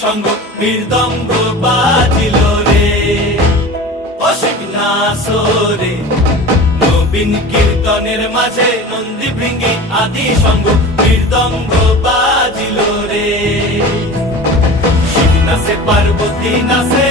সঙ্গ মৃদঙ্গ বাজিল রে। ও শিব নাচরে নবীন কীর্তনের মাঝে নন্দী ভৃঙ্গি আদি সঙ্গ মৃদঙ্গ বাজিল রে। শিব নাচে পার্বতী নাচে